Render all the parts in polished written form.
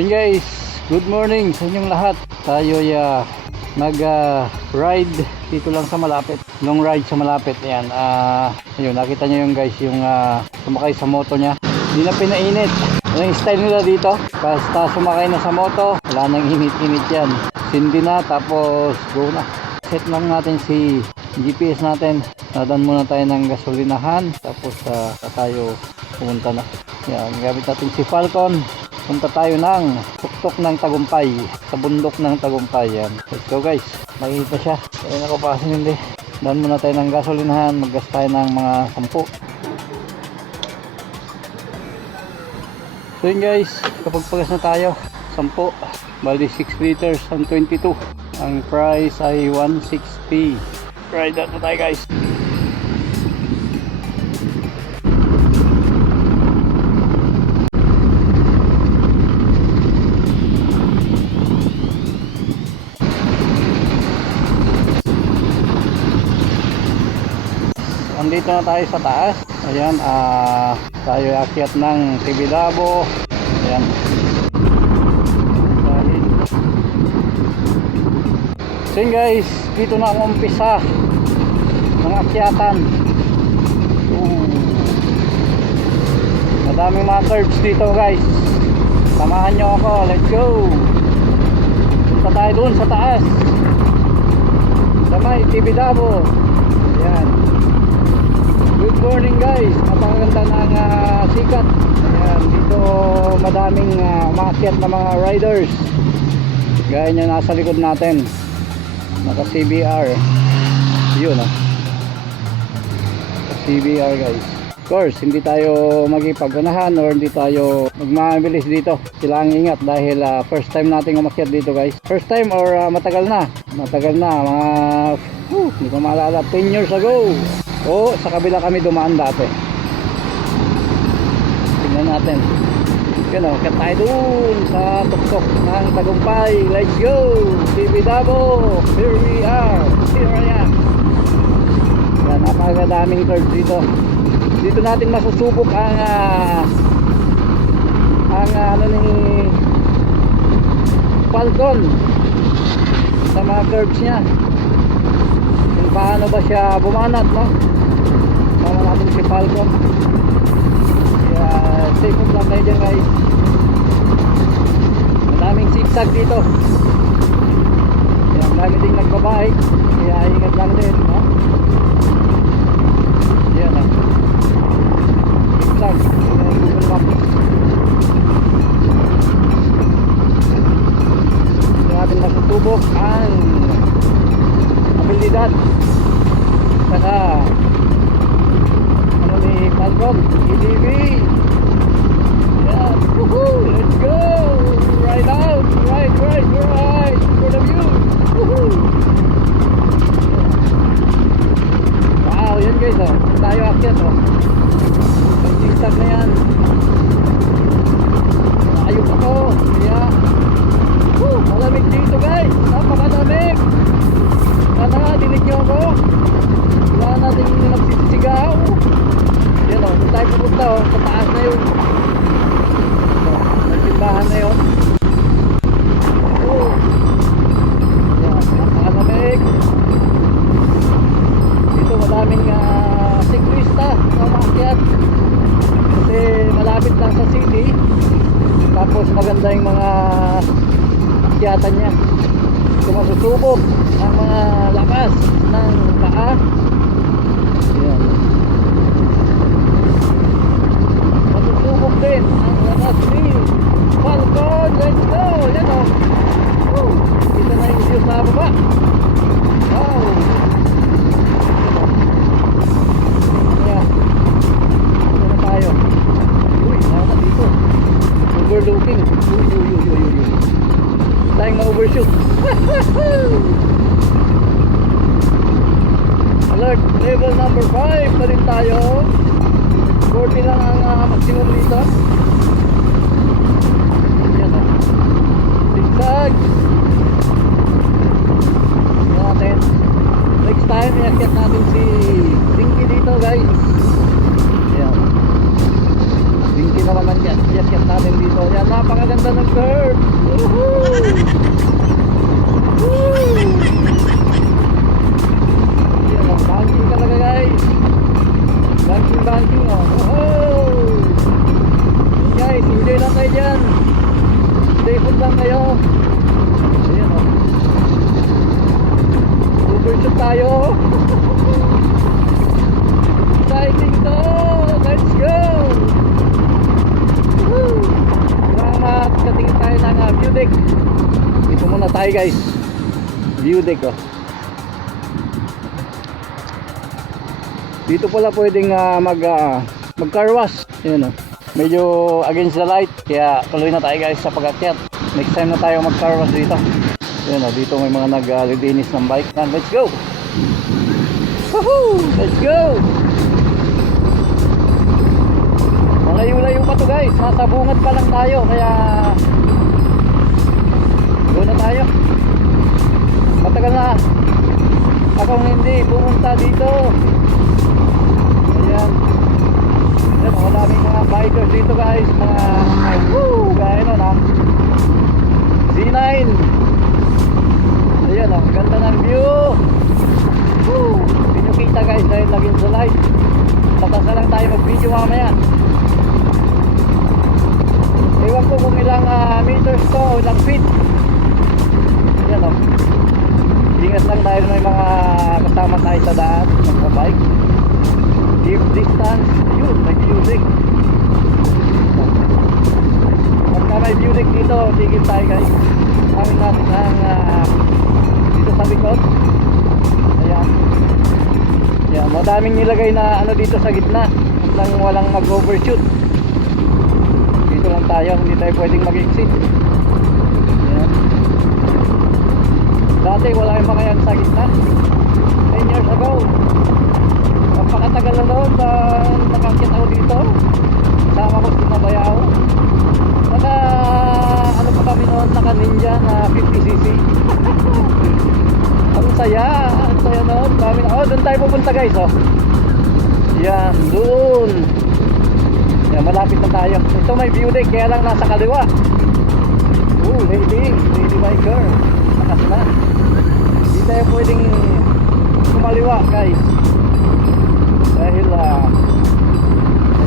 Yun guys, good morning sa inyong lahat. Tayo ay mag-ride dito lang sa malapit. Long ride sa malapit. Ayan, ayun, nakita nyo yung guys, yung sumakay sa moto niya. Hindi na pinainit. Yung style nila dito, basta sumakay na sa moto, wala nang init-init yan. Sindi na, tapos go na. Set lang natin si GPS natin. Nadan muna tayo ng gasolinahan, tapos tayo pumunta na. Yan, gamit natin si Falcon. Punta tayo ng tuktok ng Tagumpay, sa bundok ng Tagumpay. Yan, let's go guys. Makikita siya. Ayun ako pa, hindi. Dan muna tayo ng gasolinahan, maggas tayo ng mga 10. So yun guys, kapag pagas na tayo 10, bali 6 liters ang 22. Ang price ay 160. Ride out na tayo guys. Andito na tayo sa taas. Ayan, tayo akyat ng Tibidabo. Ayan. So yun guys, dito na ang umpisa ng akyatan. Madaming mga curves dito guys. Samahan nyo ako, let's go. Punta tayo dun sa taas, sa may Tibidabo. Ayan. Good morning guys, napakaganda ng sikat. Ayan, dito madaming umakyat na mga riders. Gaya nyo nasa likod natin, naka CBR. Yun CBR guys. Of course, hindi tayo magipaganahan or hindi tayo magmabilis dito. Kailangan ingat dahil first time nating umakyat dito guys. First time or matagal na mga hindi ko maalala, 10 years ago. O sa kabila kami dumaan dati. Tingnan natin. Yun o, kat tayo dun sa tuktok ng Tagumpay. Let's go! Tibidabo! Here we are! Here I am! Yan, napakadaming curves dito. Dito natin masusubok ang ano ni Falcon sa mga curves niya. Kung paano ba siya bumanat, no? Sama natin si Falcon. Kaya safe lang tayo dyan guys. Madaming zigzag dito. Kaya marami ding nagbabike, kaya ingat lang din, no? Yan zigzag. Google Maps. Dito natin masutubok ang abilidad saka ano ni Falcon, EDV. Yeah, woohoo, let's go, ride out, ride for the view. Woohoo. Wow, yun guys, tayo akyat ang zigzag na yan. Ayok ako, kaya malamig dito guys, napakalamig. Sana dinig nyo ako. Wala natin nagsisigaw. Yan o, tayo pupunta sa taas na yun. Nagsimbahan na yun. Yan, napakalamig. Dito madaming siklista na umakyat kasi malapit lang sa city. Tapos maganda yung mga akyatan niya. Kung masusubok ang mga lakas ng paa. Ayan. Masusubok din ang lakas ni Falcon. Let's go! Yan o. Kita na yung views na baba. Wow! Ayan. Ito na tayo. Uy, wala dito. Overlooking. Uy. Tayong ma-overshoot. Alert level number 5 pa rin tayo. 40 lang ang maximum dito. Yan o. Zigzag. Yan natin. Next time iakyat natin si Dinky dito guys. Yan. Linky na naman yan. Yat natin dito. Yan, napakaganda ng curve. Woohoo! Woo! Yan, banking talaga guys. Banking oh. Woohoo! Guys, enjoy lang kayo dyan. Stay put lang kayo. Ayan oh. Overshoot tayo. Exciting to. Let's go. Woo! Salamat. Katingin tayo ng view deck. Dito muna tayo guys. View deck oh. Dito pala pwedeng mag car wash. Ayan oh. Medyo against the light. Kaya tuloy na tayo guys sa pag-akyat. Next time na tayo mag car wash dito. Ayan oh. Dito may mga naglilinis ng bike. And let's go. Woohoo! Let's go. Malayo-layo pa to guys. Nasa bungad pa lang tayo. Kaya doon na tayo. Matagal na akong hindi pumunta dito. Ayan. Ayan, maraming mga bikers dito guys. Mga gaya nun ha. Z9. Ayan oh, ganda ng view. Hindi nyo kita guys dahil laging sa light. Tatas na lang tayo mag video mamaya. Ewan ko kung ilang meters to o ilang feet. Ayan o. Ingat lang dahil may mga kasama tayo sa daan nagbabike. Keep distance. Yun, may music. Pagka may music dito, tigil tayo guys. Amin natin ang dito sa likod. Ayan. Ayan, madaming nilagay na ano dito sa gitna nang walang mag-overshoot. Dito lang tayo, hindi tayo pwedeng mag-exit. Ayan. Dati wala yung mga yan sa gitna 10 years ago. Napakatagal na doon sa nakakita ko dito. Kasama ko si Mabayaw. Naka ano pa kami noon, naka Ninja na 50cc. Ang saya noon. Doon tayo pupunta guys oh. Yan, doon. Yan, malapit na tayo. Ito may view deck, kaya lang nasa kaliwa. Lady biker. Takas na. Hindi tayo pwedeng kumaliwa guys. Dahil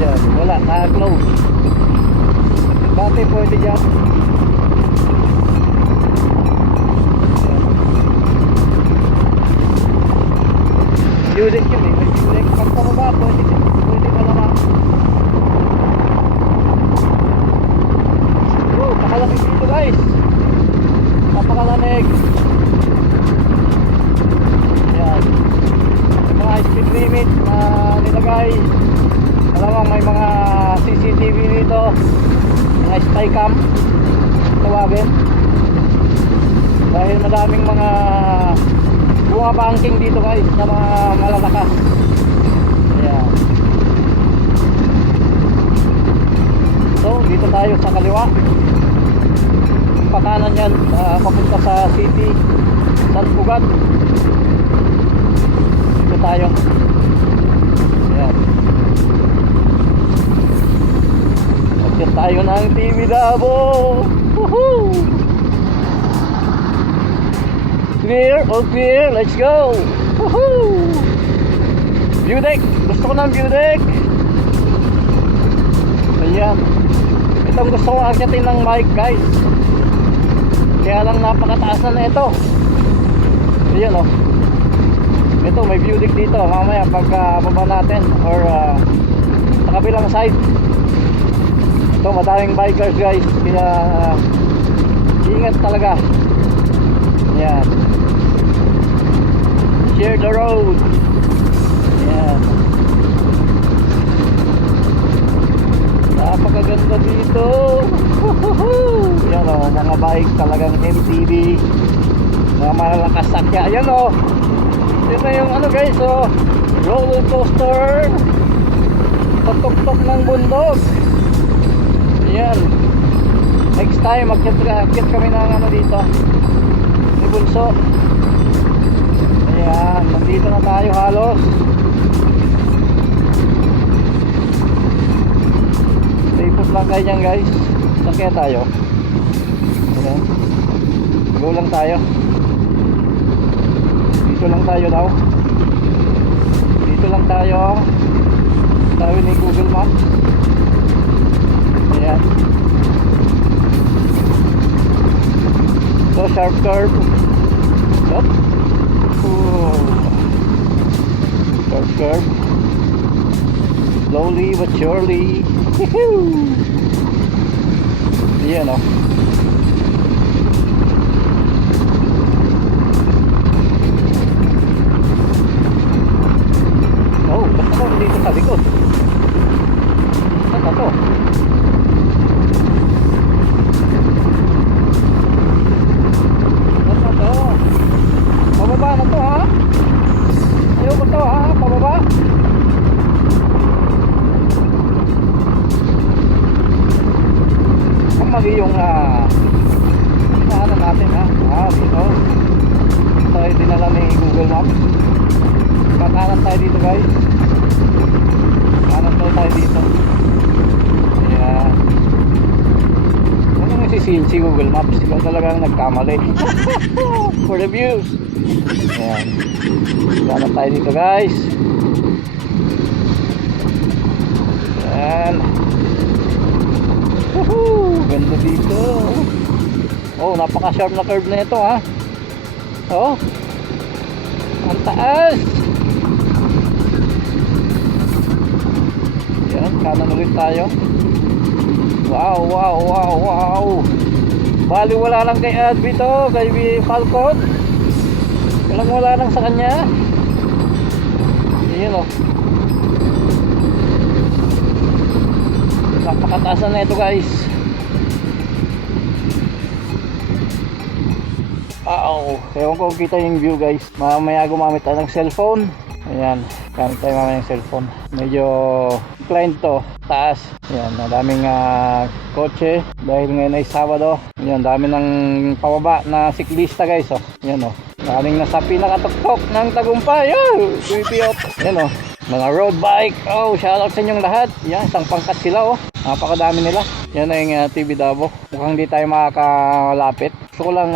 ayan, wala, naka-close. Dati pwede dyan. View deck yun eh. May view deck. Pag pababa, pwede ka naman. Nakalamig dito guys. Napakalamig. Ayan. Mga speed limit na nilagay. Malamang may mga CCTV dito. Mga Skycam tawagin. Dahil madaming mga bumabangking dito guys na mga malalakas. Ayan. So dito tayo sa kaliwa. Pakanan yan papunta sa city San Pugat. Dito tayo. Ayan. Pagkat tayo ng TV Dabo. Woohoo! Clear, all clear, let's go. Woohoo! View deck, gusto ko ng view deck. Ayan. Itong gusto ko akyatin ng mic guys. Kaya lang napakataas na ito. Ayan oh. Ito may view deck dito. Mamaya pag baba natin or sa kabilang side. Ito madaming bikers guys. Kaya ingat talaga. Ayan. Share the road. Ayan. Napakaganda dito. Ayan o, mga bike talagang MTB. Mga malalakas sakya. Ayan o. Yun na yung ano guys o. Roller coaster. Patok-tok ng bundok. Ayan. Next time magkit kami ng ano dito. Ni Bunso. Ayan, nandito na tayo halos. Stay Ikot lang kayo dyan guys. Saan kaya tayo? Ayan. Go lang tayo. Dito lang tayo daw. Dito lang tayo. Sabi ni Google Maps. Ayan. So sharp curve. Stop. Sharp curve. Slowly but surely. Ayan o. Oh, ba't ako dito sa likod? Saan ako? Saan na to? Pababa na to ha? Ayaw ko to ha? Pababa? Kung mali yung hinahanap natin ha? Dito. Tayo dinala ni Google Maps. Kakanan tayo dito guys. Kanan tayo dito. Ayan. Ano yung sisihin si Google Maps? Ikaw talagang nagkamali. For the views. Ayan. Kanan tayo dito guys. Ayan. Woohoo! Ganda dito. Oh, napaka-sharp na curve na ito ha. Oh. Ang taas. Yan, kanan ulit tayo. Wow, wow, wow, wow. Bali wala lang kay Adby to, kay Falcon. Wala lang sa kanya. Ayan o. Napakataas na ito guys. Ewan ko kung kita yung view guys. Mamaya gumamit tayo ng cellphone. Ayan, gamit tayo mamaya ng cellphone. Medyo inclined to, taas. Ayan, madaming kotse dahil ngayon ay Sabado. Ayan, dami ng pababa na siklista guys. Oh. Ayan o, daming nasa pinakatuktok ng Tagumpay. Ayan o, mga road bike. Oh, shoutout sa inyong lahat. Yan, isang pangkat sila oh. Napakadami nila. Yan na yung TV Davao. Mukhang hindi tayo makakalapit. Gusto ko lang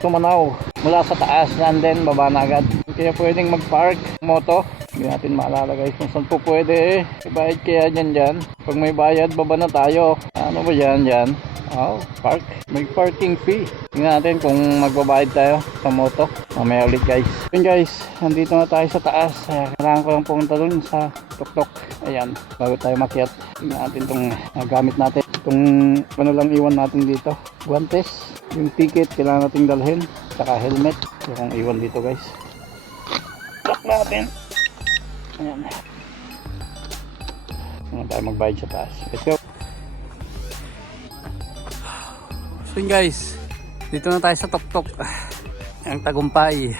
tumanaw mula sa taas and then baba na agad. Kaya pwedeng mag-park moto. Hindi natin maalala guys kung saan po pwede. Ibayad kaya dyan. Pag may bayad, baba na tayo. Ano ba dyan? Oh, park. May parking fee. Tingnan natin kung magbabayad tayo sa moto. Mamaya ulit guys. Yun guys, nandito na tayo sa taas. Kailangan ko lang pumunta dun sa tuktok. Ayan, bago tayo makyat. Tingnan natin itong gamit natin. Itong ano lang iwan natin dito. Guantes. Yung ticket kailangan natin dalhin. Saka helmet. Yung iwan dito guys. Lock natin. Ayan. Ayan tayo magbayad sa taas. Let's go. So yun guys, dito na tayo sa tuktok. Ang Tagumpay.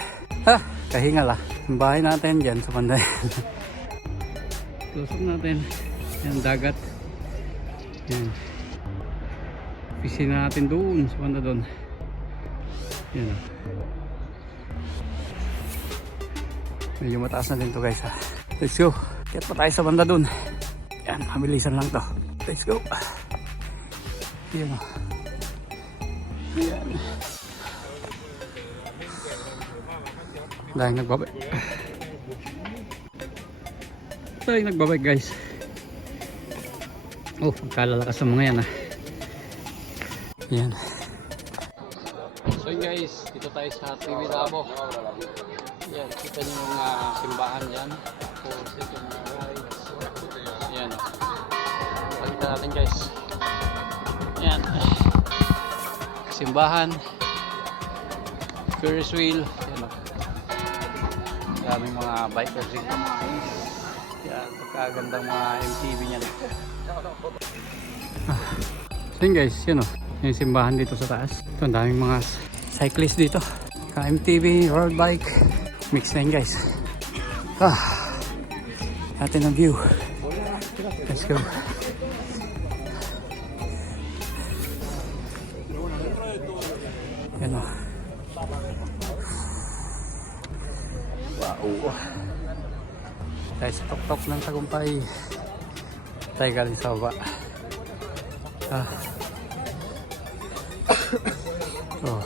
Kahingal ah. Yung bahay natin dyan sa panday. Tusok natin. Yan, dagat. Yan. Pisina natin doon sa banda doon. Yan. Medyo mataas na din to guys ha. Let's go. Kaya pa tayo sa banda doon. Yan, mabilisan lang to. Let's go. Yan. Yan. Dahil nagbabay. Dahil nagbabay guys. Oh, magkalalakas sa mga yan ha. Yan. So yun guys, dito tayo sa TV Davao. Yan, kita nyo yung simbahan yan. For second rides. Yan. Pakita natin guys. Yan. Simbahan. Ferris wheel. Yan. Daming mga bikers dito. Yan, pagkagandang mga MTV niyan. So yun guys, yun o. Yung simbahan dito sa taas. Ito, ang daming mga cyclist dito. Ka-MTV, road bike. Mix na yun guys. Natin ang view. Let's go. Yan o. Wow. Tayo sa tuktok ng Tagumpay. Tayo galing sa baba. Ah. Oh.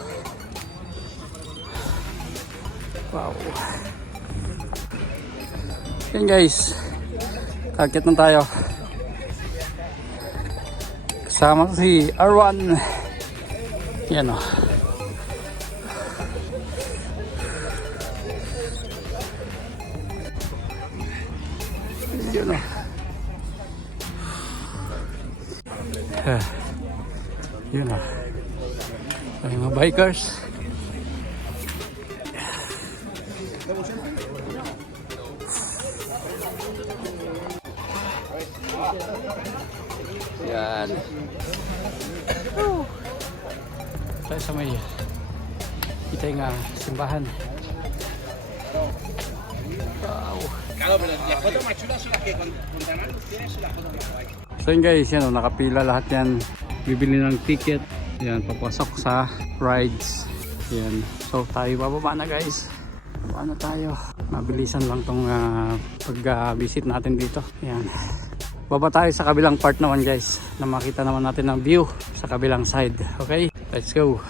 Wow. Yan guys. Kakit na tayo. Kasama si Arwan. Yan o. Yan o. Yun o. Ay mga bikers. Yan. Tayo sa may kita yung simbahan. Wow. So yun guys, yan, nakapila lahat yan. Bibili ng ticket. Yan, papasok sa rides. Yan. So tayo bababa na guys. Bababa na tayo. Mabilisan lang tong pag-visit natin dito. Yan. Baba tayo sa kabilang part naman guys, na makita naman natin ang view sa kabilang side. Okay, let's go.